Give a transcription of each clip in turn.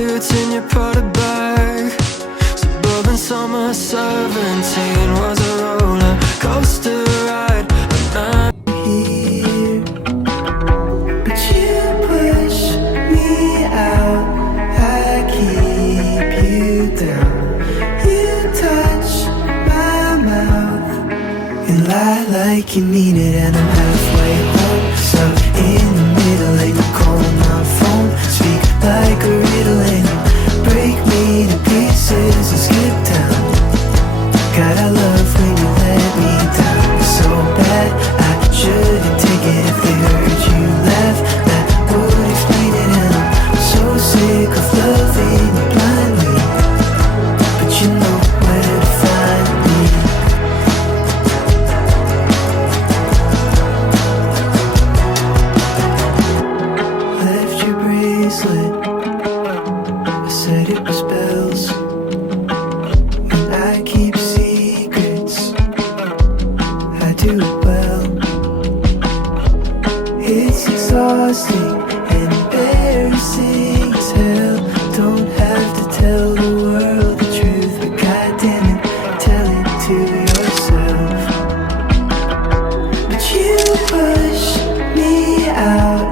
suits in your Prada bag. Suburban summer 17 was a roller coaster ride. And I'm here, but you push me out. I keep you down. You touch my mouth and lie like you mean it, and I'm halfway home, stuck in the middle, and you call my phone, speak like a riddle, and you break me to pieces and skip town. God, I love when you let me down so bad. I shouldn't take it if they heard you laugh. That would explain it, and I'm so sick of loving you blindly, but you know where to find me. Left your bracelet, I said it was bells. When I keep secrets, I do it well. It's exhausting and embarrassing as hell. Don't have to tell the world the truth, but goddamn it, tell it to yourself. But you push me out,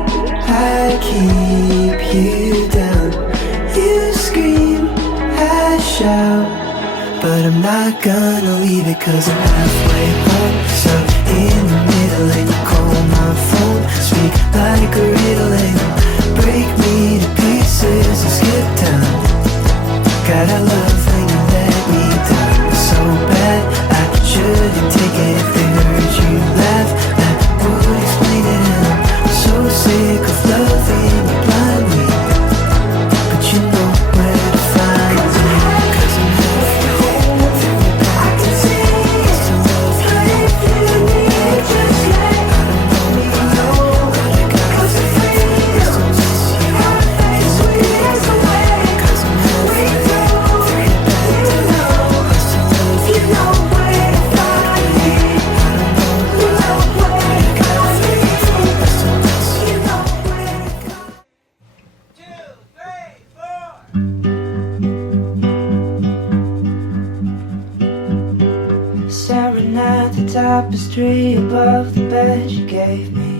I keep you down. You scream, I shout, but I'm not gonna leave it, 'cause I'm halfway home, stuck in the middle, and you call my phone, speak like a riddle, and you break me to pieces and skip town. God, I love when you let me down so bad. I shouldn't take it if they heard you laugh. That would explain it, and I'm so sick of loving you blindly, but you know where to find me. 'Cause I'm halfway home, very back to zero. Still love you, I don't know, but I gotta say, I still miss you. It's a big way, 'cause I'm halfway home, very back to zero. I still love you, where to find me. I don't know, but I gotta say, I still miss you. Staring at the tapestry above the bed you gave me,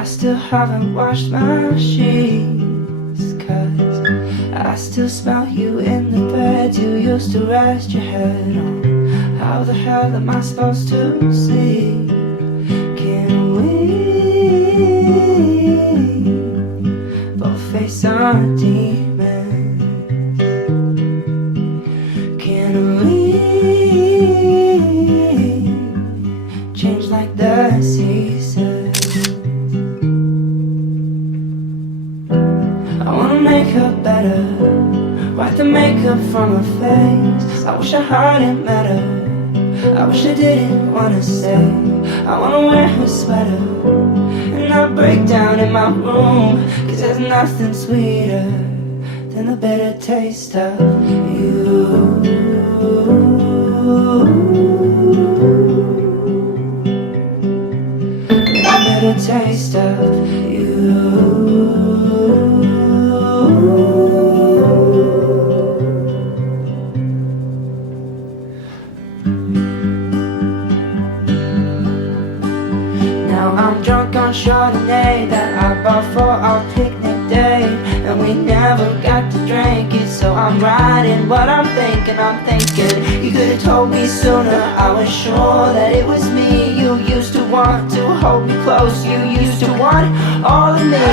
I still haven't washed my sheets, 'cause I still smell you in the bed you used to rest your head on. How the hell am I supposed to sleep? Can we both face our demons? Can we change like the seasons? I wanna make her better, wipe the makeup from her face. I wish I hadn't met her, I wish I didn't wanna stay. I wanna wear her sweater and not break down in my room, 'cause there's nothing sweeter than the bitter taste of you. The bitter taste of you. Now I'm drunk on Chardonnay that I bought for our picnic day, and we never got to drink it, so I'm writing what I'm thinking. You could have told me sooner, I was sure that it was me. You used to want to hold me close, you used to want all of me.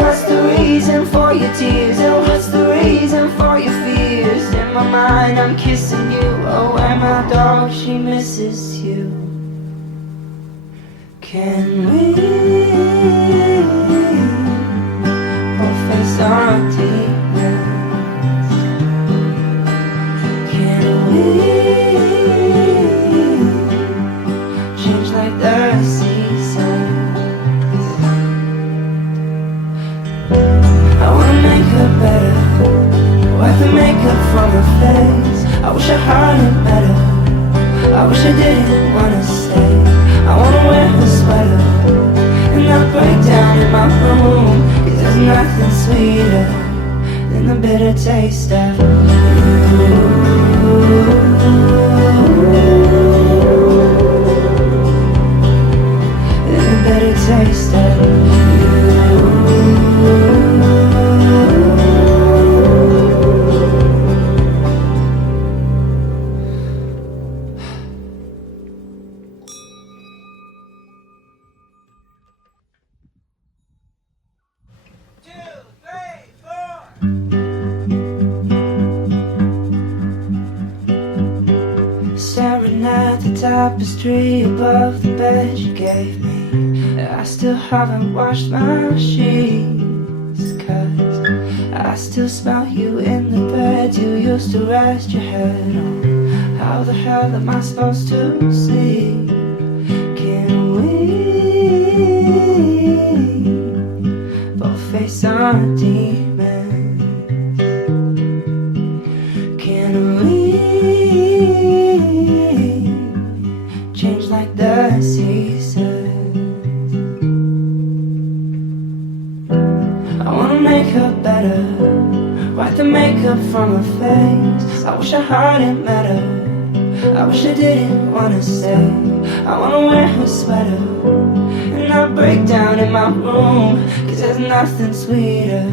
What's the reason for your tears, and what's the reason for your fears? In my mind I'm kissing you, oh and my dog, she misses you. Can we both face our demons? Can we change like the seasons? I wanna make her better, wipe the makeup from her face. I wish I hadn't met her, I wish I didn't wanna stay. I wanna wear her sweater and not break down in my room, 'cause there's nothing sweeter than the bitter taste of you. Than the bitter taste of you. Staring at the tapestry above the bed you gave me. I still haven't washed my sheets, 'cause I still smell you in the bed you used to rest your head on. How the hell am I supposed to see? Can we both face our demons? Can we change like the seasons? I wanna make her better, wipe the makeup from her face. I wish I hadn't met her, I wish I didn't wanna stay. I wanna wear her sweater and not break down in my room, 'cause there's nothing sweeter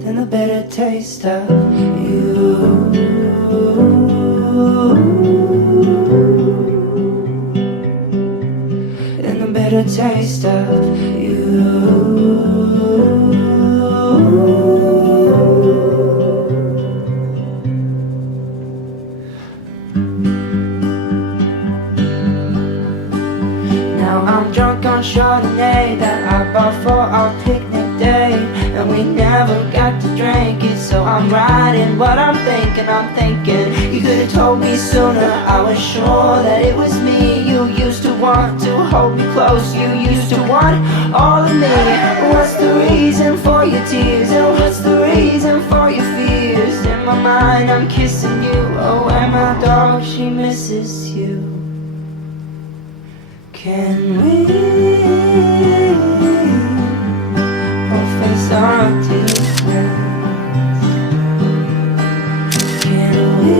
than the bitter taste of you. Than the bitter taste of you. Now I'm drunk on Chardonnay that I bought for our picnic day, and we never got to drink it, so I'm writing what I'm thinking. You could have told me sooner, I was sure that it was me. You used to want to hold me close, you used to want all of me. What's the reason for your tears, and what's the reason for your fears? In my mind I'm kissing you, oh and my dog, she misses you. Can we both face our demons? Can we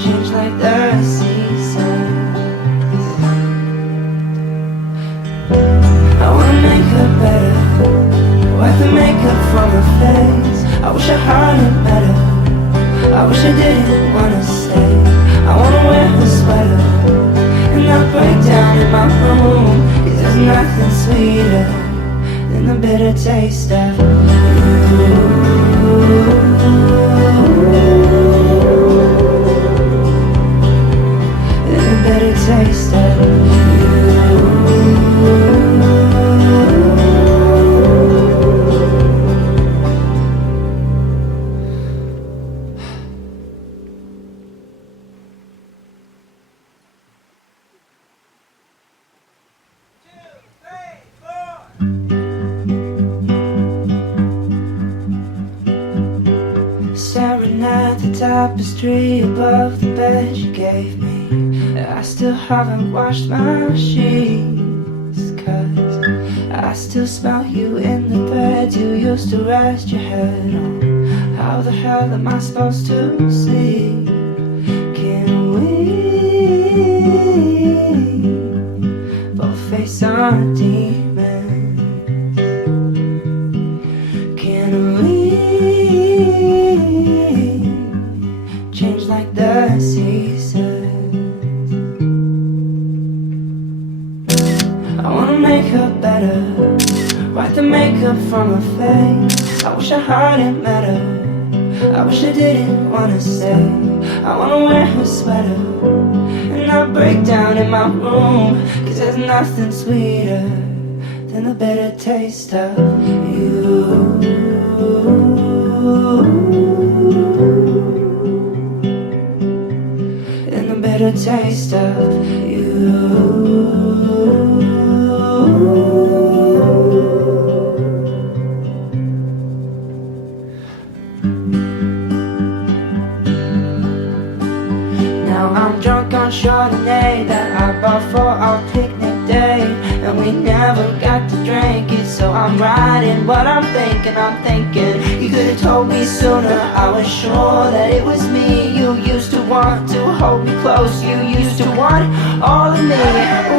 change like the seasons? I wanna make her better, wipe the makeup from her face. I wish I hadn't met her, I wish I didn't wanna stay. I wanna wear her sweater and not break down in my room, 'cause there's nothing sweeter than the bitter taste of you. Than the bitter taste of you. Staring at the tapestry above the bed you gave me. I still haven't washed my sheets, 'cause I still smell you in the bed you used to rest your head on. How the hell am I supposed to see? Can we both face our demons? Can we change like the seasons? I wanna make her better, wipe the makeup from her face. I wish I hadn't met her, I wish I didn't wanna stay. I wanna wear her sweater and not break down in my room, 'cause there's nothing sweeter than the bitter taste of you. Than the bitter taste of you. Now I'm drunk on Chardonnay that I bought for our picnic day, and we never got to drink it. So I'm writing what I'm thinking you could have told me sooner. I was sure that it was me. You used to want to hold me close, you used to want all of me.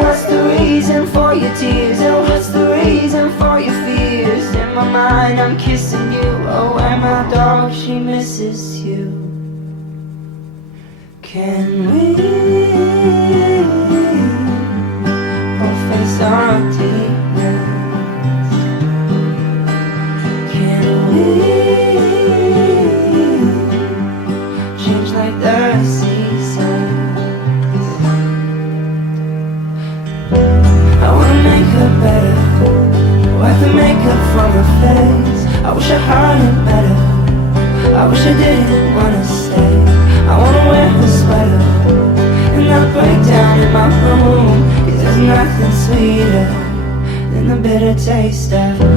What's the reason for your tears, and what's the reason for your fears? In my mind I'm kissing you, oh, and my dog, she misses you. Can we both face our demons? Can we change like the seasons? I wanna make her better, wipe the makeup from her face. I wish I heard it better, I wish I didn't wanna stay. I wanna wear her sweater and not break down in my room, 'cause there's nothing sweeter than the bitter taste of you.